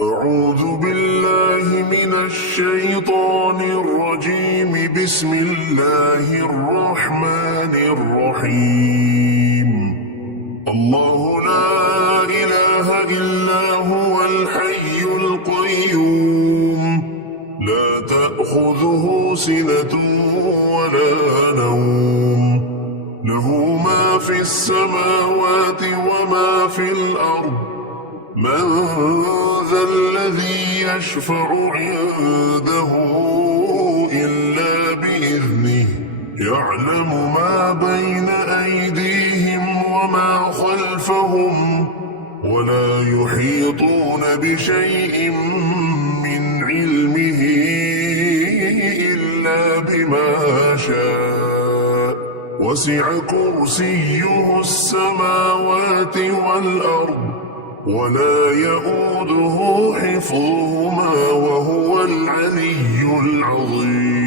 أعوذ بالله من الشيطان الرجيم. بسم الله الرحمن الرحيم. الله لا إله إلا هو الحي القيوم، لا تأخذه سنة ولا نوم، له ما في السماوات وما في الأرض. من ذا الذي يشفع عنده إلا بإذنه، يعلم ما بين أيديهم وما خلفهم، ولا يحيطون بشيء من علمه إلا بما شاء. وسع كرسيه السماوات والأرض، ولا يؤوده حفظهما وهو العلي العظيم.